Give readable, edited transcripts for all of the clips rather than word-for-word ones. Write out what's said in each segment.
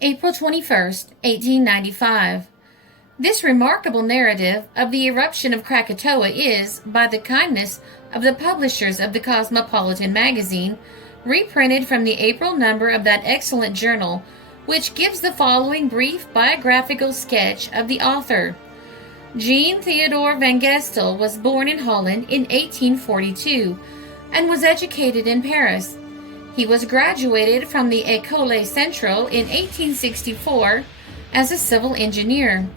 April 21st, 1895. This remarkable narrative of the eruption of Krakatoa is, by the kindness of the publishers of the Cosmopolitan magazine, reprinted from the April number of that excellent journal, which gives the following brief biographical sketch of the author. Jean Theodore van Gestel was born in Holland in 1842 and was educated in Paris. He was graduated from the École Centrale in 1864 as a civil engineer.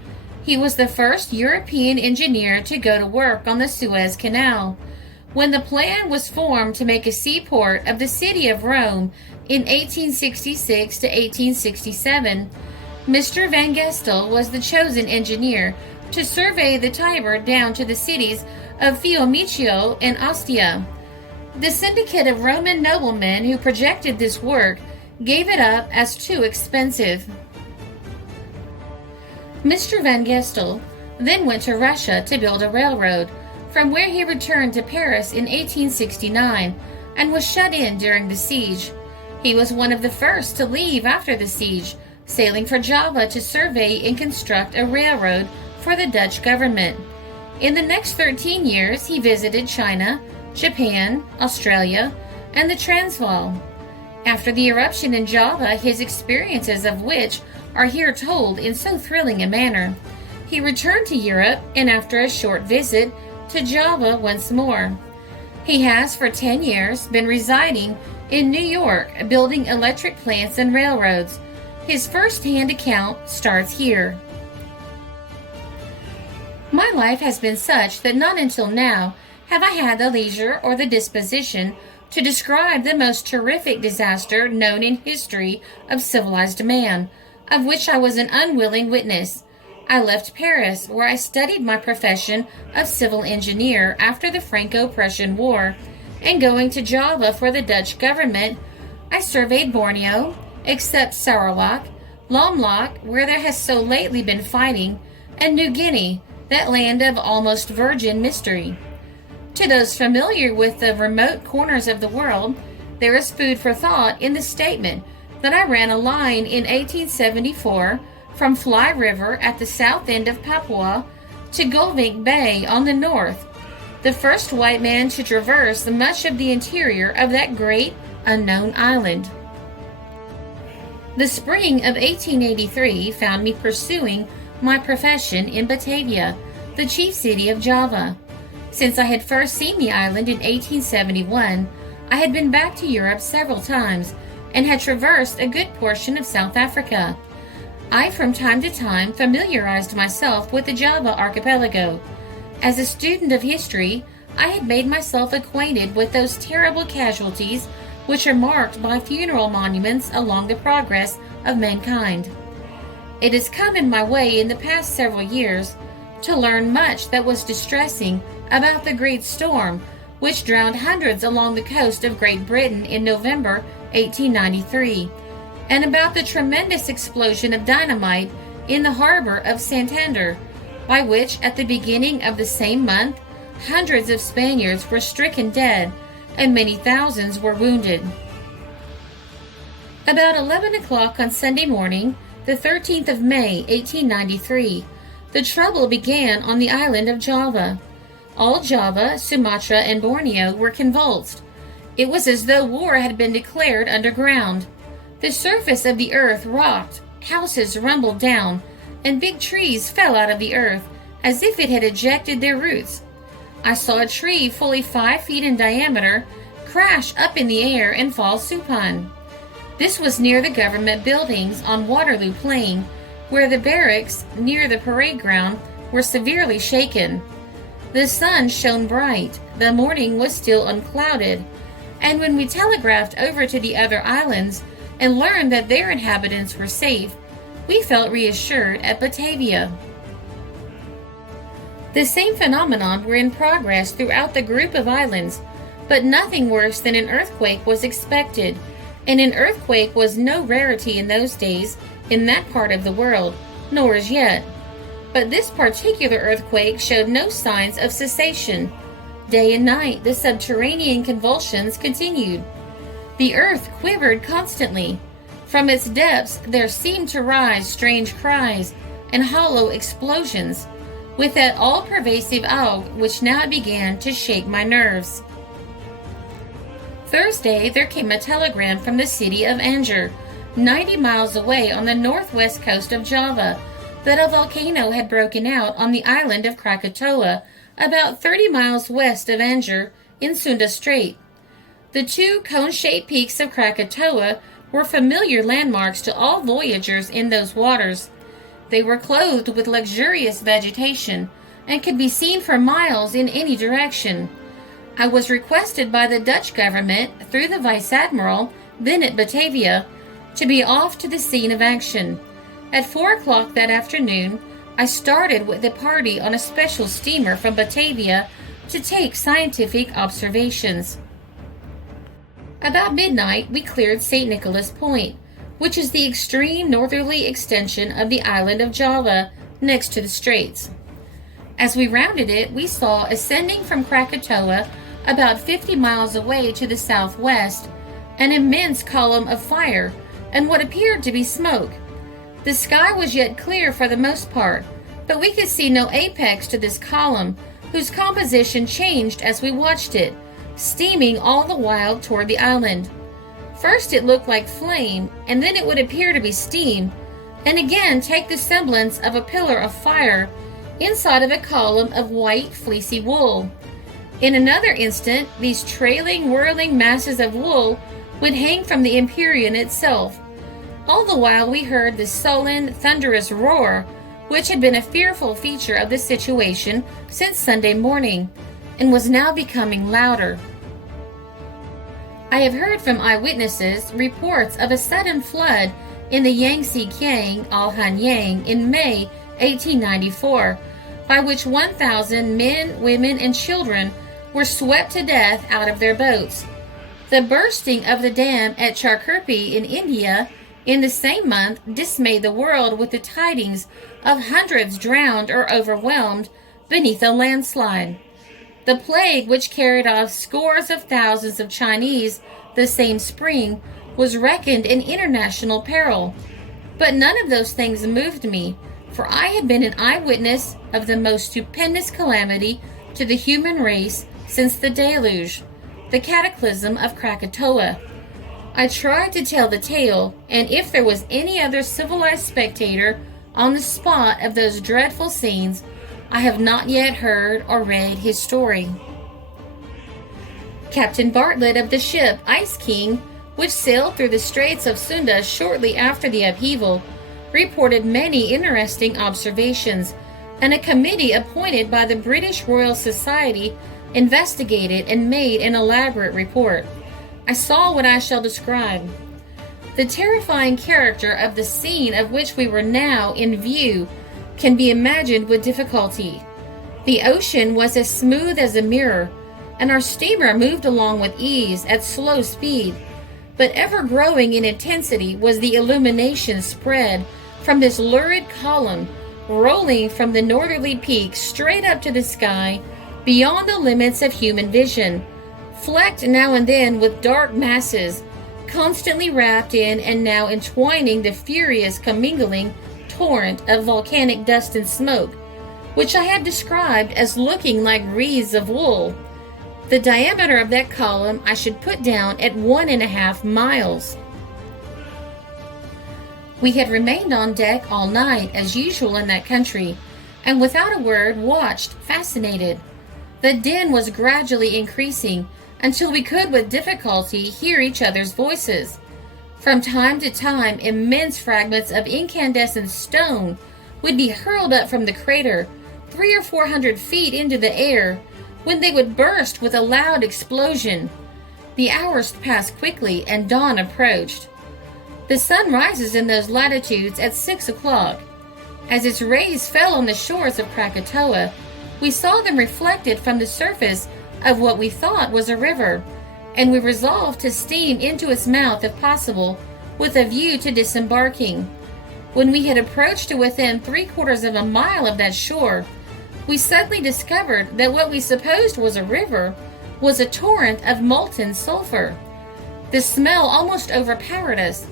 He was the first European engineer to go to work on the Suez Canal. When the plan was formed to make a seaport of the city of Rome in 1866 to 1867, Mr. van Gestel was the chosen engineer to survey the Tiber down to the cities of Fiumicino and Ostia. The syndicate of Roman noblemen who projected this work gave it up as too expensive. Mr. van Gestel then went to Russia to build a railroad, from where he returned to Paris in 1869 and was shut in during the siege. He was one of the first to leave after the siege, sailing for Java to survey and construct a railroad for the Dutch government. In the next 13 years, he visited China, Japan, Australia, and the Transvaal. After the eruption in Java, his experiences of which are here told in so thrilling a manner, he returned to Europe and after a short visit to Java once more. He has for 10 years been residing in New York, building electric plants and railroads. His first-hand account starts here. My life has been such that not until now have I had the leisure or the disposition to describe the most terrific disaster known in history of civilized man, of which I was an unwilling witness. I left Paris, where I studied my profession of civil engineer after the Franco-Prussian War, and going to Java for the Dutch government, I surveyed Borneo, except Sarawak, Lombok, where there has so lately been fighting, and New Guinea, that land of almost virgin mystery. To those familiar with the remote corners of the world, there is food for thought in the statement that I ran a line in 1874 from Fly River at the south end of Papua to Gulvink Bay on the north, the first white man to traverse much of the interior of that great unknown island. The spring of 1883 found me pursuing my profession in Batavia, the chief city of Java. Since I had first seen the island in 1871, I had been back to Europe several times and had traversed a good portion of South Africa. I from time to time familiarized myself with the Java archipelago. As a student of history, I had made myself acquainted with those terrible casualties which are marked by funeral monuments along the progress of mankind. It has come in my way in the past several years to learn much that was distressing about the great storm which drowned hundreds along the coast of Great Britain in November 1893, and about the tremendous explosion of dynamite in the harbor of Santander, by which at the beginning of the same month, hundreds of Spaniards were stricken dead and many thousands were wounded. About 11 o'clock on Sunday morning, the 13th of May, 1893, the trouble began on the island of Java. All Java, Sumatra, and Borneo were convulsed. It was as though war had been declared underground. The surface of the earth rocked, houses rumbled down, and big trees fell out of the earth as if it had ejected their roots. I saw a tree fully 5 feet in diameter crash up in the air and fall supine. This was near the government buildings on Waterloo Plain, where the barracks near the parade ground were severely shaken. The sun shone bright, the morning was still unclouded, and when we telegraphed over to the other islands and learned that their inhabitants were safe, we felt reassured at Batavia. The same phenomenon were in progress throughout the group of islands, but nothing worse than an earthquake was expected, and an earthquake was no rarity in those days in that part of the world, nor as yet. But this particular earthquake showed no signs of cessation. Day and night the subterranean convulsions continued. The earth quivered constantly. From its depths there seemed to rise strange cries and hollow explosions, with that all-pervasive awe which now began to shake my nerves. Thursday there came a telegram from the city of Anjer, 90 miles away on the northwest coast of Java, that a volcano had broken out on the island of Krakatoa, about 30 miles west of Anjer in Sunda Strait. The two cone-shaped peaks of Krakatoa were familiar landmarks to all voyagers in those waters. They were clothed with luxurious vegetation and could be seen for miles in any direction. I was requested by the Dutch government, through the Vice Admiral, then at Batavia, to be off to the scene of action. At 4 o'clock that afternoon, I started with the party on a special steamer from Batavia to take scientific observations. About midnight, we cleared St. Nicholas Point, which is the extreme northerly extension of the island of Java, next to the straits. As we rounded it, we saw, ascending from Krakatoa about 50 miles away to the southwest, an immense column of fire and what appeared to be smoke. The sky was yet clear for the most part, but we could see no apex to this column, whose composition changed as we watched it, steaming all the while toward the island. First it looked like flame, and then it would appear to be steam, and again take the semblance of a pillar of fire inside of a column of white, fleecy wool. In another instant, these trailing, whirling masses of wool would hang from the Empyrean itself. All the while we heard the sullen, thunderous roar, which had been a fearful feature of the situation since Sunday morning, and was now becoming louder. I have heard from eyewitnesses reports of a sudden flood in the Yangtze Kiang, Alhanyang, in May 1894, by which 1,000 men, women, and children were swept to death out of their boats. The bursting of the dam at Charkurpi in India in the same month dismayed the world with the tidings of hundreds drowned or overwhelmed beneath a landslide. The plague which carried off scores of thousands of Chinese the same spring was reckoned an international peril. But none of those things moved me, for I had been an eyewitness of the most stupendous calamity to the human race since the Deluge, the cataclysm of Krakatoa. I tried to tell the tale, and if there was any other civilized spectator on the spot of those dreadful scenes, I have not yet heard or read his story. Captain Bartlett of the ship Ice King, which sailed through the Straits of Sunda shortly after the upheaval, reported many interesting observations, and a committee appointed by the British Royal Society investigated and made an elaborate report. I saw what I shall describe. The terrifying character of the scene of which we were now in view can be imagined with difficulty. The ocean was as smooth as a mirror, and our steamer moved along with ease at slow speed, but ever growing in intensity was the illumination spread from this lurid column, rolling from the northerly peak straight up to the sky beyond the limits of human vision, flecked now and then with dark masses, constantly wrapped in and now entwining the furious commingling torrent of volcanic dust and smoke, which I have described as looking like wreaths of wool. The diameter of that column I should put down at 1.5 miles. We had remained on deck all night, as usual in that country, and without a word watched, fascinated. The din was gradually increasing until we could with difficulty hear each other's voices. From time to time, immense fragments of incandescent stone would be hurled up from the crater, 300 or 400 feet into the air, when they would burst with a loud explosion. The hours passed quickly and dawn approached. The sun rises in those latitudes at 6 o'clock. As its rays fell on the shores of Krakatoa, we saw them reflected from the surface of what we thought was a river, and we resolved to steam into its mouth if possible, with a view to disembarking. When we had approached to within 3/4 of a mile of that shore, we suddenly discovered that what we supposed was a river was a torrent of molten sulfur. The smell almost overpowered us.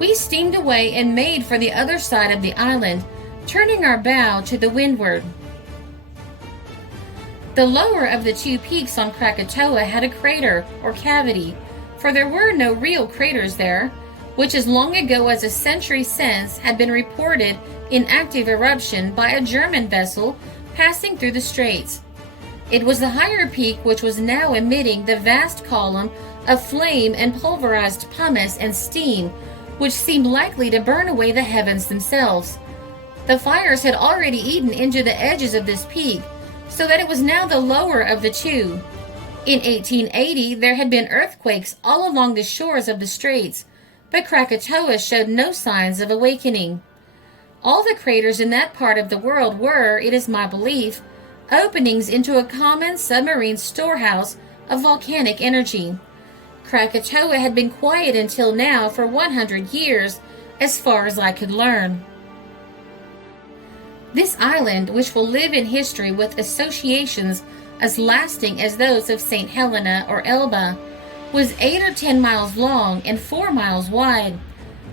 We steamed away and made for the other side of the island, turning our bow to the windward. The lower of the two peaks on Krakatoa had a crater or cavity, for there were no real craters there, which as long ago as a century since had been reported in active eruption by a German vessel passing through the straits. It was the higher peak which was now emitting the vast column of flame and pulverized pumice and steam, which seemed likely to burn away the heavens themselves. The fires had already eaten into the edges of this peak, so that it was now the lower of the two. In 1880, there had been earthquakes all along the shores of the straits, but Krakatoa showed no signs of awakening. All the craters in that part of the world were, it is my belief, openings into a common submarine storehouse of volcanic energy. Krakatoa had been quiet until now for 100 years, as far as I could learn. This island, which will live in history with associations as lasting as those of St. Helena or Elba, was 8 or 10 miles long and 4 miles wide.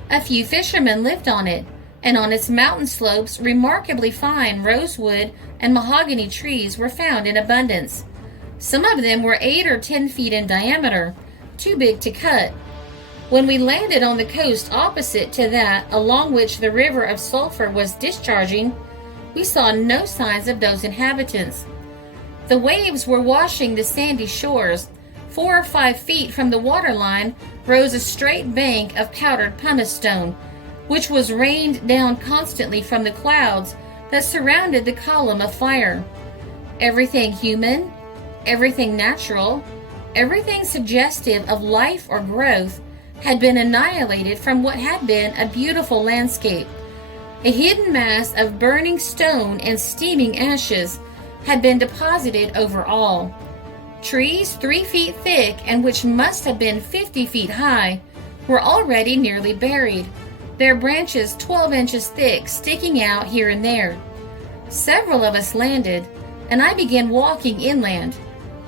A few fishermen lived on it, and on its mountain slopes remarkably fine rosewood and mahogany trees were found in abundance. Some of them were 8 or 10 feet in diameter, too big to cut. When we landed on the coast opposite to that along which the river of sulfur was discharging, we saw no signs of those inhabitants. The waves were washing the sandy shores. 4 or 5 feet from the waterline rose a straight bank of powdered pumice stone, which was rained down constantly from the clouds that surrounded the column of fire. Everything human, everything natural, everything suggestive of life or growth had been annihilated from what had been a beautiful landscape. A hidden mass of burning stone and steaming ashes had been deposited over all. Trees 3 feet thick and which must have been 50 feet high were already nearly buried, their branches 12 inches thick sticking out here and there. Several of us landed, and I began walking inland.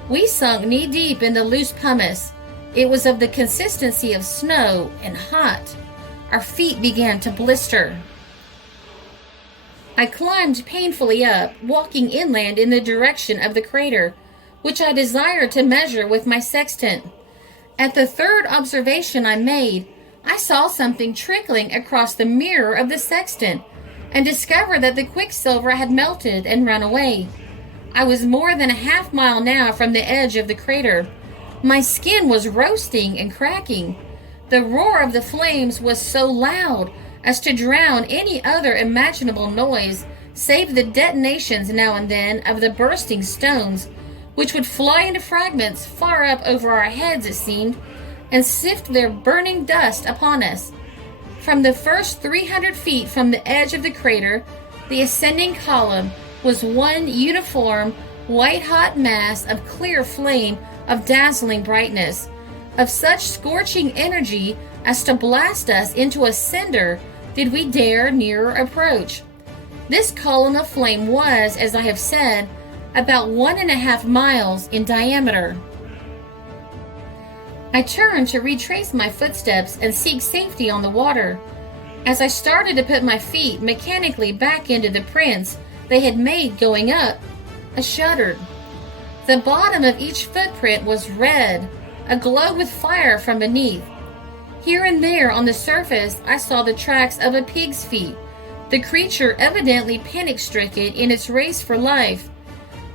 We sunk knee-deep in the loose pumice. It was of the consistency of snow and hot. Our feet began to blister. I climbed painfully up, walking inland in the direction of the crater, which I desired to measure with my sextant. At the third observation I made, I saw something trickling across the mirror of the sextant, and discovered that the quicksilver had melted and run away. I was more than a half mile now from the edge of the crater. My skin was roasting and cracking. The roar of the flames was so loud as to drown any other imaginable noise, save the detonations now and then of the bursting stones, which would fly into fragments far up over our heads, it seemed, and sift their burning dust upon us. From the first 300 feet from the edge of the crater, the ascending column was one uniform, white-hot mass of clear flame of dazzling brightness, of such scorching energy as to blast us into a cinder did we dare nearer approach. This column of flame was, as I have said, about 1.5 miles in diameter. I turned to retrace my footsteps and seek safety on the water. As I started to put my feet mechanically back into the prints they had made going up, I shuddered. The bottom of each footprint was red, aglow with fire from beneath. Here and there on the surface I saw the tracks of a pig's feet, the creature evidently panic-stricken in its race for life.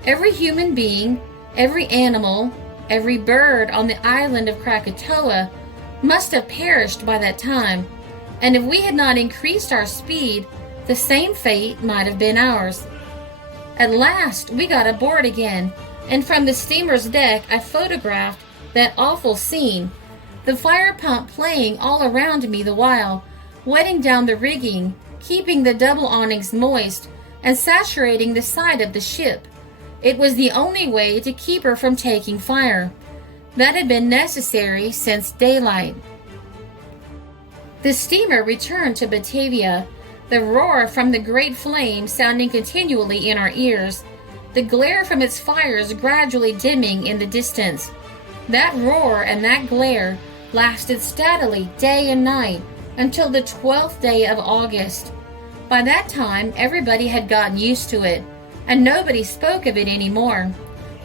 Every human being, every animal, every bird on the island of Krakatoa must have perished by that time, and if we had not increased our speed, the same fate might have been ours. At last we got aboard again, and from the steamer's deck I photographed that awful scene, the fire pump playing all around me the while, wetting down the rigging, keeping the double awnings moist, and saturating the side of the ship. It was the only way to keep her from taking fire. That had been necessary since daylight. The steamer returned to Batavia, the roar from the great flame sounding continually in our ears, the glare from its fires gradually dimming in the distance. That roar and that glare lasted steadily day and night, until the 12th day of August. By that time, everybody had gotten used to it, and nobody spoke of it anymore.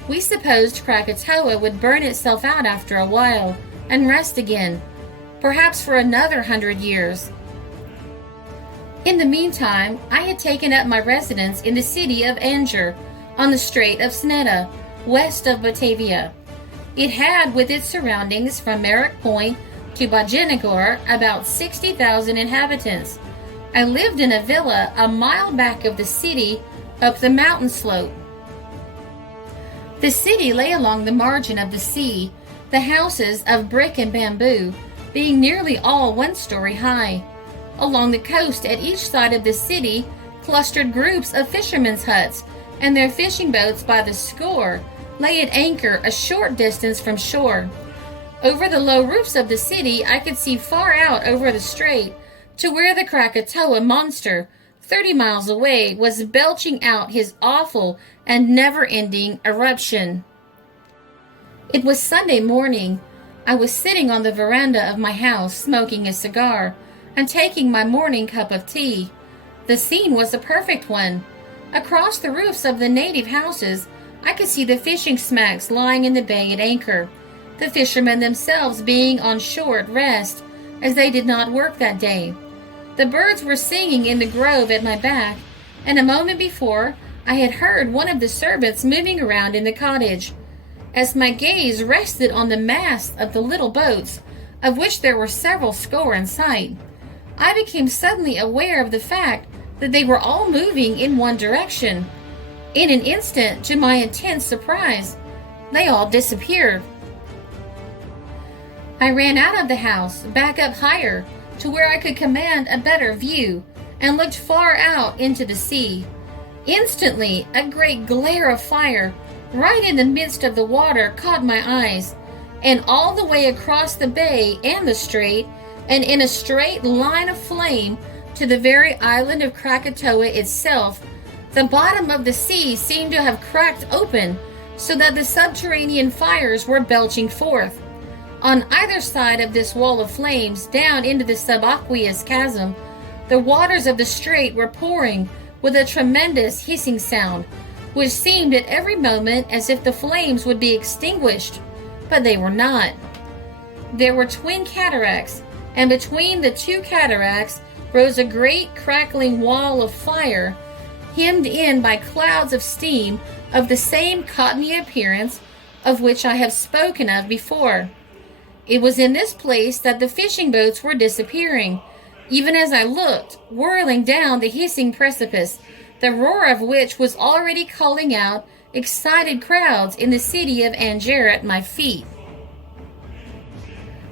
We supposed Krakatoa would burn itself out after a while and rest again, perhaps for another 100 years. In the meantime, I had taken up my residence in the city of Anger, on the Strait of Snedda, west of Batavia. It had, with its surroundings from Merrick Point to Bajanagor, about 60,000 inhabitants. I lived in a villa a mile back of the city, up the mountain slope. The city lay along the margin of the sea, the houses of brick and bamboo being nearly all 1 story high. Along the coast at each side of the city clustered groups of fishermen's huts, and their fishing boats by the score lay at anchor a short distance from shore. Over the low roofs of the city I could see far out over the strait to where the Krakatoa monster, 30 miles away, was belching out his awful and never-ending eruption. It was Sunday morning. I was sitting on the veranda of my house smoking a cigar and taking my morning cup of tea. The scene was a perfect one. Across the roofs of the native houses, I could see the fishing smacks lying in the bay at anchor, the fishermen themselves being on shore at rest, as they did not work that day. The birds were singing in the grove at my back, and a moment before I had heard one of the servants moving around in the cottage. As my gaze rested on the masts of the little boats, of which there were several score in sight, I became suddenly aware of the fact that they were all moving in one direction. In an instant, to my intense surprise, they all disappeared. I ran out of the house, back up higher, to where I could command a better view, and looked far out into the sea. Instantly, a great glare of fire, right in the midst of the water, caught my eyes, and all the way across the bay and the strait, and in a straight line of flame to the very island of Krakatoa itself, the bottom of the sea seemed to have cracked open, so that the subterranean fires were belching forth. On either side of this wall of flames, down into the subaqueous chasm, the waters of the strait were pouring with a tremendous hissing sound, which seemed at every moment as if the flames would be extinguished, but they were not. There were twin cataracts, and between the 2 cataracts rose a great crackling wall of fire, hemmed in by clouds of steam of the same cottony appearance of which I have spoken of before. It was in this place that the fishing boats were disappearing, even as I looked, whirling down the hissing precipice, the roar of which was already calling out excited crowds in the city of Anger at my feet.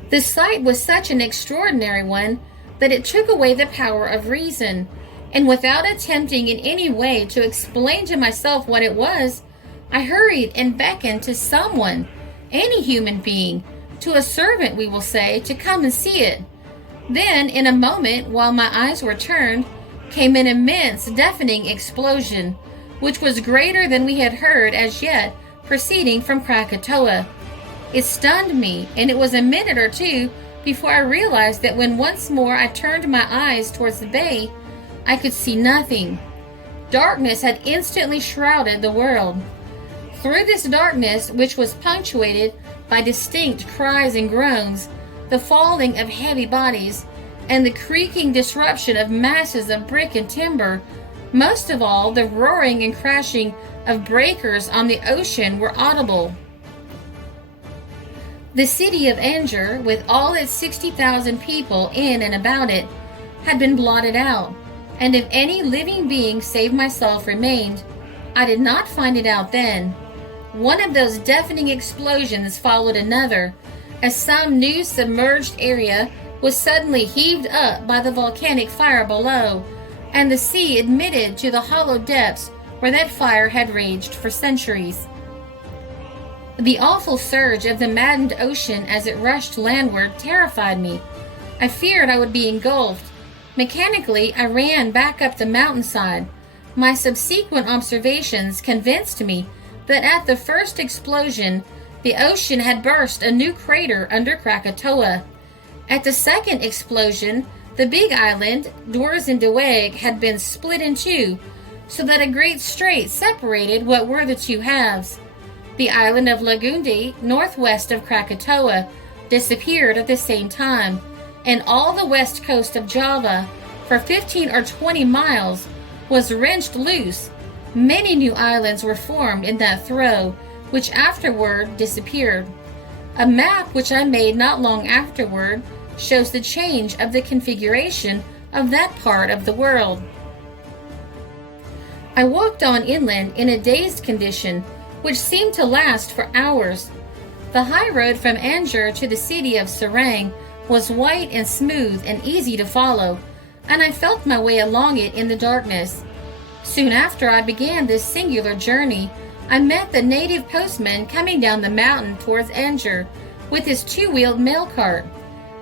The sight was such an extraordinary one that it took away the power of reason, and without attempting in any way to explain to myself what it was, I hurried and beckoned to someone, any human being, to a servant, we will say, to come and see it. Then, in a moment, while my eyes were turned, came an immense, deafening explosion, which was greater than we had heard as yet proceeding from Krakatoa. It stunned me, and it was a minute or two before I realized that when once more I turned my eyes towards the bay, I could see nothing. Darkness had instantly shrouded the world. Through this darkness, which was punctuated by distinct cries and groans, the falling of heavy bodies, and the creaking disruption of masses of brick and timber, most of all the roaring and crashing of breakers on the ocean, were audible. The city of Anger, with all its 60,000 people in and about it, had been blotted out, and if any living being save myself remained, I did not find it out then. One of those deafening explosions followed another, as some new submerged area was suddenly heaved up by the volcanic fire below, and the sea admitted to the hollow depths where that fire had raged for centuries. The awful surge of the maddened ocean as it rushed landward terrified me. I feared I would be engulfed. Mechanically, I ran back up the mountainside. My subsequent observations convinced me that at the first explosion, the ocean had burst a new crater under Krakatoa. At the second explosion, The big island, Deluge, had been split in two, so that a great strait separated what were the two halves. The island of Lagundi, northwest of Krakatoa, disappeared at the same time, and all the west coast of Java, for 15 or 20 miles, was wrenched loose. Many new islands were formed in that throw, which afterward disappeared. A map which I made not long afterward shows the change of the configuration of that part of the world. I walked on inland in a dazed condition, which seemed to last for hours. The high road from Anjer to the city of Serang was white and smooth and easy to follow, and I felt my way along it in the darkness. Soon after I began this singular journey, I met the native postman coming down the mountain towards Anjer with his two-wheeled mail cart.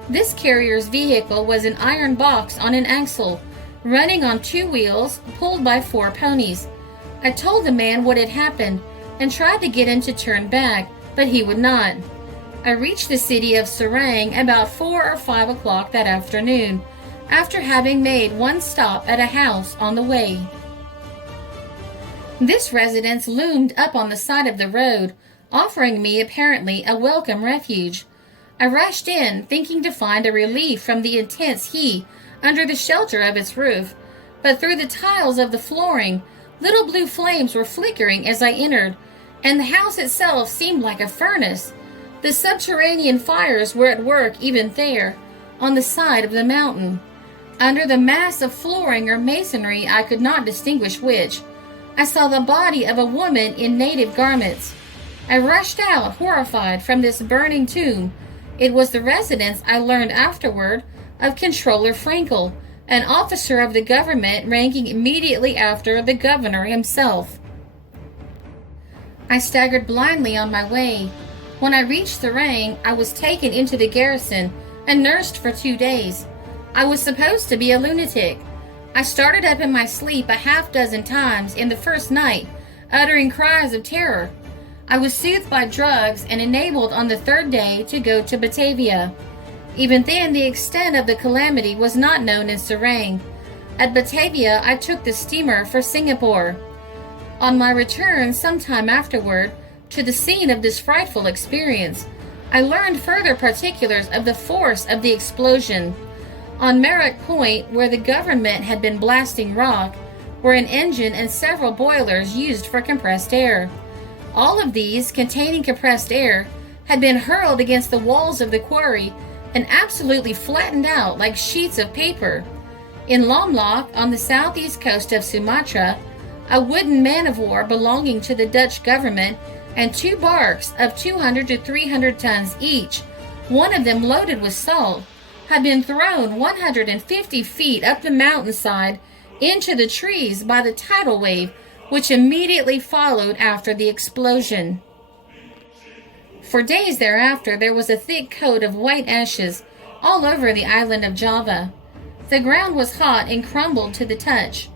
This carrier's vehicle was an iron box on an axle, running on two wheels, pulled by 4 ponies. I told the man what had happened and tried to get him to turn back, but he would not. I reached the city of Serang about 4 or 5 o'clock that afternoon, after having made one stop at a house on the way. This residence loomed up on the side of the road, offering me apparently a welcome refuge. I rushed in, thinking to find a relief from the intense heat under the shelter of its roof, but through the tiles of the flooring, little blue flames were flickering as I entered, and the house itself seemed like a furnace. The subterranean fires were at work even there, on the side of the mountain. Under the mass of flooring or masonry, I could not distinguish which, I saw the body of a woman in native garments. I rushed out, horrified, from this burning tomb. It was the residence, I learned afterward, of Controller Frankel, an officer of the government ranking immediately after the governor himself. I staggered blindly on my way. When I reached Serang, I was taken into the garrison and nursed for 2 days. I was supposed to be a lunatic. I started up in my sleep a half-dozen times in the first night, uttering cries of terror. I was soothed by drugs and enabled on the 3rd day to go to Batavia. Even then, the extent of the calamity was not known in Serang. At Batavia, I took the steamer for Singapore. On my return, sometime afterward, to the scene of this frightful experience, I learned further particulars of the force of the explosion. On Merak Point, where the government had been blasting rock, were an engine and several boilers used for compressed air. All of these, containing compressed air, had been hurled against the walls of the quarry and absolutely flattened out like sheets of paper. In Lombok, on the southeast coast of Sumatra, a wooden man-of-war belonging to the Dutch government and 2 barks of 200 to 300 tons each, one of them loaded with salt, had been thrown 150 feet up the mountainside into the trees by the tidal wave, which immediately followed after the explosion. For days thereafter, there was a thick coat of white ashes all over the island of Java. The ground was hot and crumbled to the touch.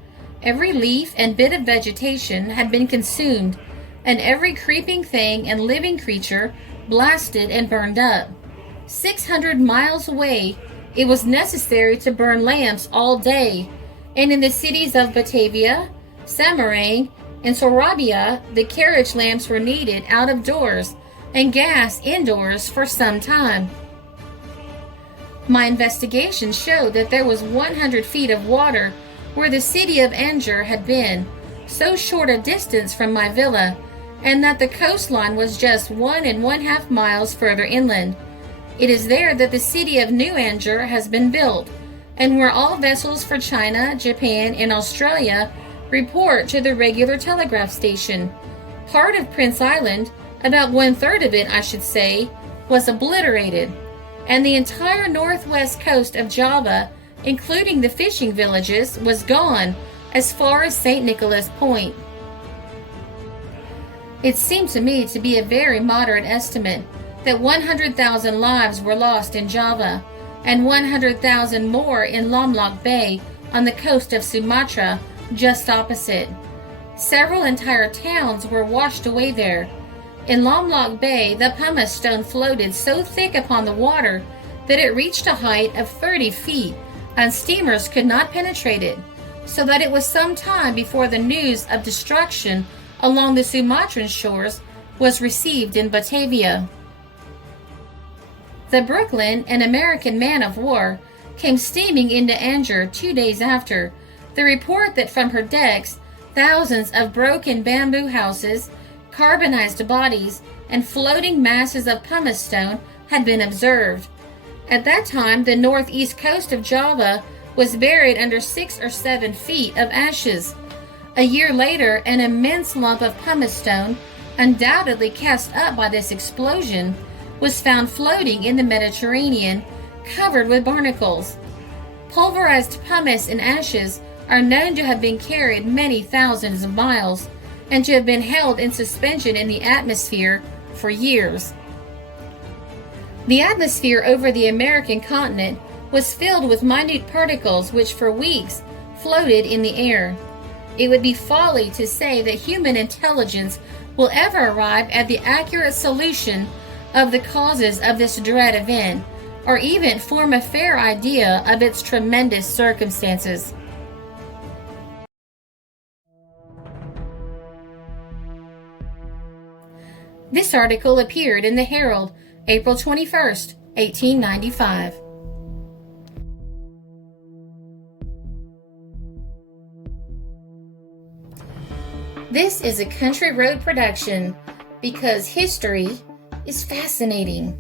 Every leaf and bit of vegetation had been consumed, and every creeping thing and living creature blasted and burned up. 600 miles away, it was necessary to burn lamps all day, and in the cities of Batavia, Samarang, and Sorabia, the carriage lamps were needed out of doors and gas indoors for some time. My investigation showed that there was 100 feet of water where the city of Anjer had been, so short a distance from my villa, and that the coastline was just 1½ miles further inland. It is there that the city of New Anjer has been built, and where all vessels for China, Japan, and Australia report to the regular telegraph station. Part of Prince Island, about 1/3 of it I should say, was obliterated, and the entire northwest coast of Java, including the fishing villages, was gone as far as St. Nicholas Point. It seemed to me to be a very moderate estimate that 100,000 lives were lost in Java, and 100,000 more in Lombok Bay on the coast of Sumatra, just opposite. Several entire towns were washed away there. In Lombok Bay, the pumice stone floated so thick upon the water that it reached a height of 30 feet, and steamers could not penetrate it, so that it was some time before the news of destruction along the Sumatran shores was received in Batavia. The Brooklyn, an American man-of-war, came steaming into Anger 2 days after. The report that from her decks thousands of broken bamboo houses, carbonized bodies, and floating masses of pumice stone had been observed. At that time, the northeast coast of Java was buried under 6 or 7 feet of ashes. A year later, an immense lump of pumice stone, undoubtedly cast up by this explosion, was found floating in the Mediterranean, covered with barnacles. Pulverized pumice and ashes are known to have been carried many thousands of miles and to have been held in suspension in the atmosphere for years. The atmosphere over the American continent was filled with minute particles which for weeks floated in the air. It would be folly to say that human intelligence will ever arrive at the accurate solution of the causes of this dread event, or even form a fair idea of its tremendous circumstances. This article appeared in the Herald, April 21st, 1895. This is a Country Road production because history is fascinating.